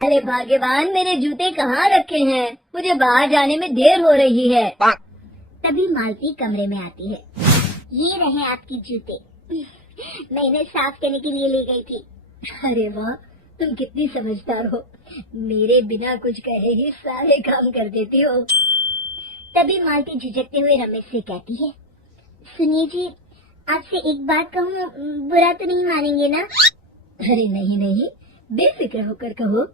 अरे भाग्यवान, मेरे जूते कहाँ रखे हैं? मुझे बाहर जाने में देर हो रही है। तभी मालती कमरे में आती है। ये रहे आपके जूते। मैं इन्हें साफ करने के लिए ले गई थी। अरे वाह, तुम कितनी समझदार हो। मेरे बिना कुछ कहे ही सारे काम कर देती हो। तभी मालती झिझकते हुए रमेश से कहती है, सुनिए जी, आपसे एक बात कहूँ, बुरा तो नहीं मानेंगे ना? अरे नहीं नहीं, बेफिक्र होकर कहो।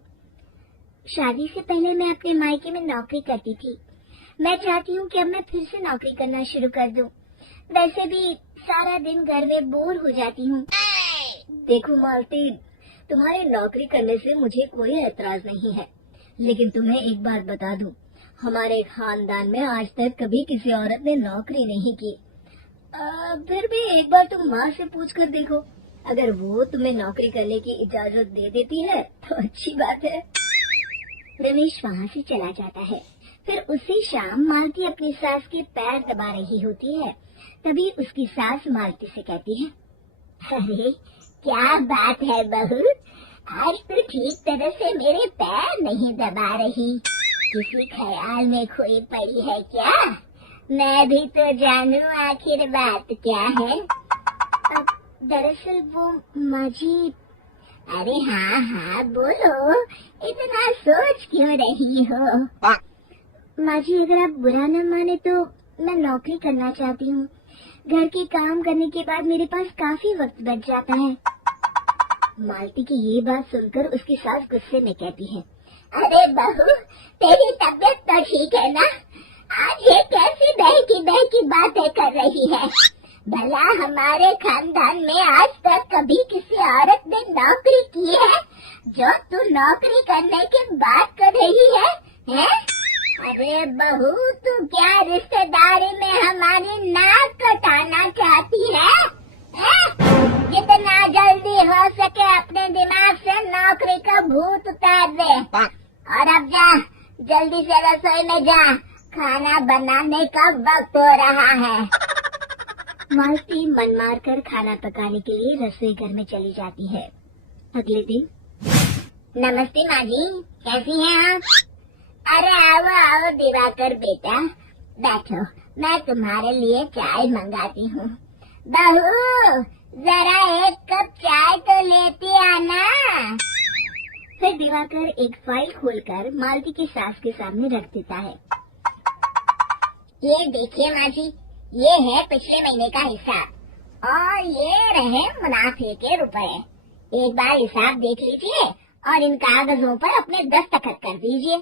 शादी से पहले मैं अपने मायके में नौकरी करती थी। मैं चाहती हूँ कि अब मैं फिर से नौकरी करना शुरू कर दूँ। वैसे भी सारा दिन घर में बोर हो जाती हूँ। देखो मालती, तुम्हारे नौकरी करने से मुझे कोई एतराज नहीं है, लेकिन तुम्हें एक बात बता दूं, हमारे खानदान में आज तक कभी किसी औरत ने नौकरी नहीं की। फिर भी एक बार तुम माँ से पूछ कर देखो, अगर वो तुम्हें नौकरी करने की इजाजत दे देती है तो अच्छी बात है। रमेश वहाँ से चला जाता है। फिर उसी शाम मालती अपनी सास के पैर दबा रही होती है। तभी उसकी सास मालती से कहती है, अरे क्या बात है बहू, आज तो ठीक तरह से मेरे पैर नहीं दबा रही। किसी ख्याल में खोई पड़ी है क्या? मैं भी तो जानूं आखिर बात क्या है। दरअसल वो माँ जी। अरे हाँ हाँ बोलो, इतना सोच क्यों रही हो? माँ जी, अगर आप बुरा न माने तो मैं नौकरी करना चाहती हूँ। घर के काम करने के बाद मेरे पास काफी वक्त बच जाता है। मालती की ये बात सुनकर उसकी सास गुस्से में कहती है, अरे बहू, तेरी तबीयत तो ठीक है ना? आज ये कैसी बहकी बातें कर रही है? भला हमारे खानदान में आज तक कभी किसी औरत ने नौकरी की है जो तू नौकरी करने की बात कर रही है, हैं? अरे बहू, तू क्या रिश्तेदारी में हमारी नाक कटाना चाहती है? जितना जल्दी हो सके अपने दिमाग से नौकरी का भूत उतार दे। और अब जा, जल्दी से रसोई में जा, खाना बनाने का वक्त हो रहा है। मालती मन मार कर खाना पकाने के लिए रसोई घर में चली जाती है। अगले दिन, नमस्ते माँ जी, कैसी हैं आप? अरे आओ आओ दिवाकर बेटा, बैठो, मैं तुम्हारे लिए चाय मंगाती हूँ। बहू, जरा एक कप चाय तो लेती आना। फिर दिवाकर एक फाइल खोलकर मालती की सास के सामने रख देता है। ये देखिए माँ जी, ये है पिछले महीने का हिसाब और ये रहे मुनाफे के रुपए। एक बार हिसाब देख लीजिए और इन कागजों पर अपने दस्तखत कर दीजिए।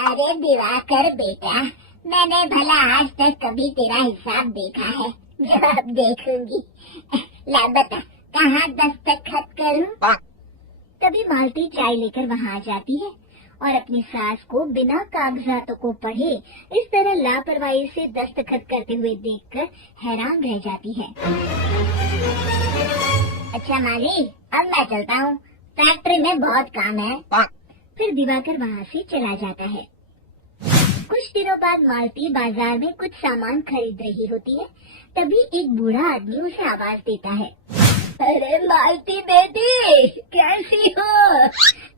अरे दिवाकर बेटा, मैंने भला आज तक कभी तेरा हिसाब देखा है जो अब देखूंगी? ला बता, कहाँ दस्तखत करूं? तभी मालती चाय लेकर वहाँ आ जाती है और अपनी सास को बिना कागजातों को पढ़े इस तरह लापरवाही से दस्तखत करते हुए देखकर हैरान रह जाती है। अच्छा माली, अब मैं चलता हूँ, फैक्ट्री में बहुत काम है। फिर दिवाकर वहाँ से चला जाता है। कुछ दिनों बाद मालती बाजार में कुछ सामान खरीद रही होती है। तभी एक बूढ़ा आदमी उसे आवाज देता है, अरे मालती बेटी, कैसी हो?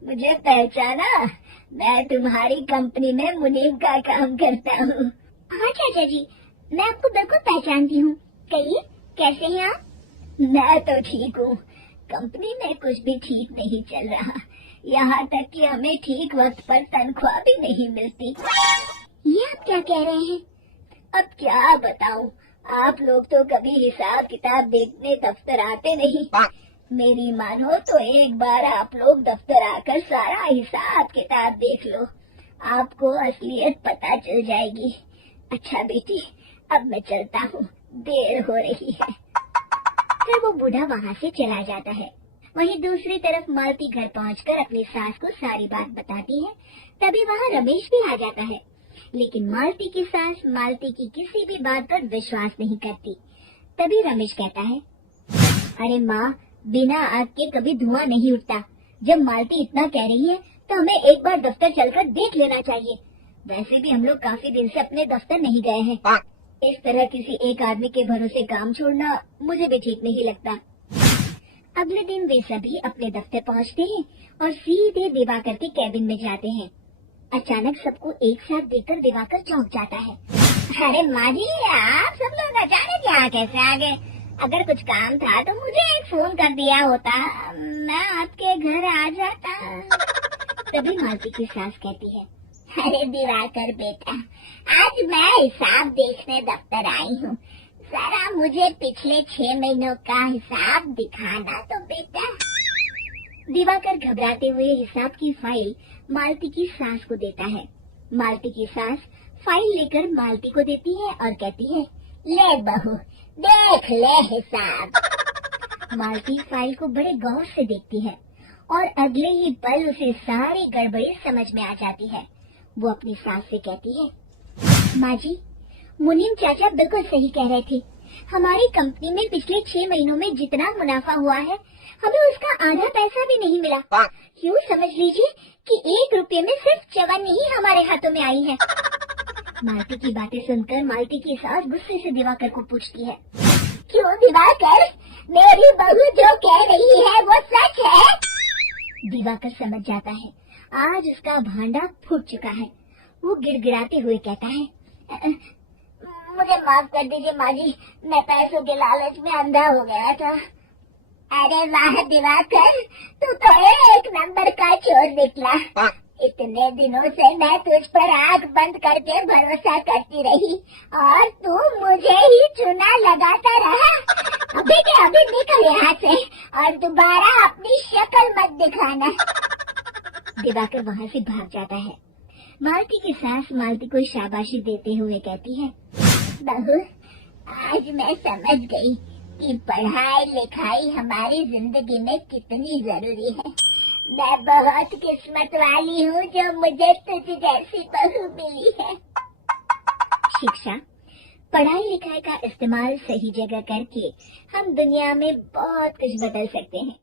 मुझे पहचाना? मैं तुम्हारी कंपनी में मुनीम का काम करता हूँ। हाँ चाचा जी, मैं आपको बिल्कुल पहचानती हूँ। कहिए, कैसे हैं आप? मैं तो ठीक हूँ। कंपनी में कुछ भी ठीक नहीं चल रहा, यहाँ तक कि हमें ठीक वक्त पर तनख्वाह भी नहीं मिलती। ये आप क्या कह रहे हैं? अब क्या बताऊँ, आप लोग तो कभी हिसाब किताब देखने दफ्तर आते नहीं। मेरी मानो तो एक बार आप लोग दफ्तर आकर सारा हिसाब किताब देख लो, आपको असलियत पता चल जाएगी। अच्छा बेटी, अब मैं चलता हूँ, देर हो रही है। फिर वो बूढ़ा वहाँ से चला जाता है। वहीं दूसरी तरफ मालती घर पहुंचकर अपनी सास को सारी बात बताती है। तभी वहाँ रमेश भी आ जाता है, लेकिन मालती की सास मालती की किसी भी बात पर विश्वास नहीं करती। तभी रमेश कहता है, अरे माँ, बिना आग के कभी धुआं नहीं उठता। जब मालती इतना कह रही है तो हमें एक बार दफ्तर चलकर देख लेना चाहिए। वैसे भी हम लोग काफी दिन से अपने दफ्तर नहीं गए हैं। इस तरह किसी एक आदमी के भरोसे काम छोड़ना मुझे भी ठीक नहीं लगता। अगले दिन वे सभी अपने दफ्तर पहुंचते हैं और सीधे दिवाकर के कैबिन में जाते हैं। अचानक सबको एक साथ देखकर दिवाकर चौंक जाता है। अरे माँ जी, आप सब लोग अचानक यहाँ कैसे आ गए? अगर कुछ काम था तो मुझे एक फोन कर दिया होता, मैं आपके घर आ जाता। तभी मालती की सास कहती है, अरे दिवाकर बेटा, आज मैं हिसाब देखने दफ्तर आई हूँ, जरा मुझे पिछले 6 महीनों का हिसाब दिखाना तो बेटा। दिवाकर घबराते हुए हिसाब की फाइल मालती की सास को देता है। मालती की सास फाइल लेकर मालती को देती है और कहती है, ले बहू, देख ले हिसाब। मालती फाइल को बड़े गौर से देखती है और अगले ही पल उसे सारी गड़बड़ी समझ में आ जाती है। वो अपनी सास से कहती है, माँ जी, मुनीम चाचा बिल्कुल सही कह रहे थे। हमारी कंपनी में पिछले 6 महीनों में जितना मुनाफा हुआ है, हमें उसका आधा पैसा भी नहीं मिला। यूँ समझ लीजिए कि 1 रुपये में सिर्फ चवन्नी ही हमारे हाथों में आई है। मालती की बातें सुनकर मालती की सास गुस्से से दिवाकर को पूछती है, क्यों दिवाकर, मेरी बहू जो कह रही है वो सच है? दिवाकर समझ जाता है आज उसका भांडा फूट चुका है। वो गिड़गिड़ाते हुए कहता है, मुझे माफ कर दीजिए माँ जी, मैं पैसों के लालच में अंधा हो गया था। अरे वाह दिवाकर, तू तो एक नंबर का चोर निकला। इतने दिनों से मैं तुझ पर आंख बंद करके भरोसा करती रही और तू मुझे ही चूना लगाता रहा। अभी के अभी निकल यहाँ से और दोबारा अपनी शक्ल मत दिखाना। दिवाकर वहाँ से भाग जाता है। मालती की सास मालती को शाबाशी देते हुए कहती है, बहू, आज मैं समझ गई कि पढ़ाई लिखाई हमारी जिंदगी में कितनी जरूरी है। मैं बहुत किस्मत वाली हूँ जो मुझे तुझ जैसी बहू मिली है। शिक्षा, पढ़ाई लिखाई का इस्तेमाल सही जगह करके हम दुनिया में बहुत कुछ बदल सकते हैं।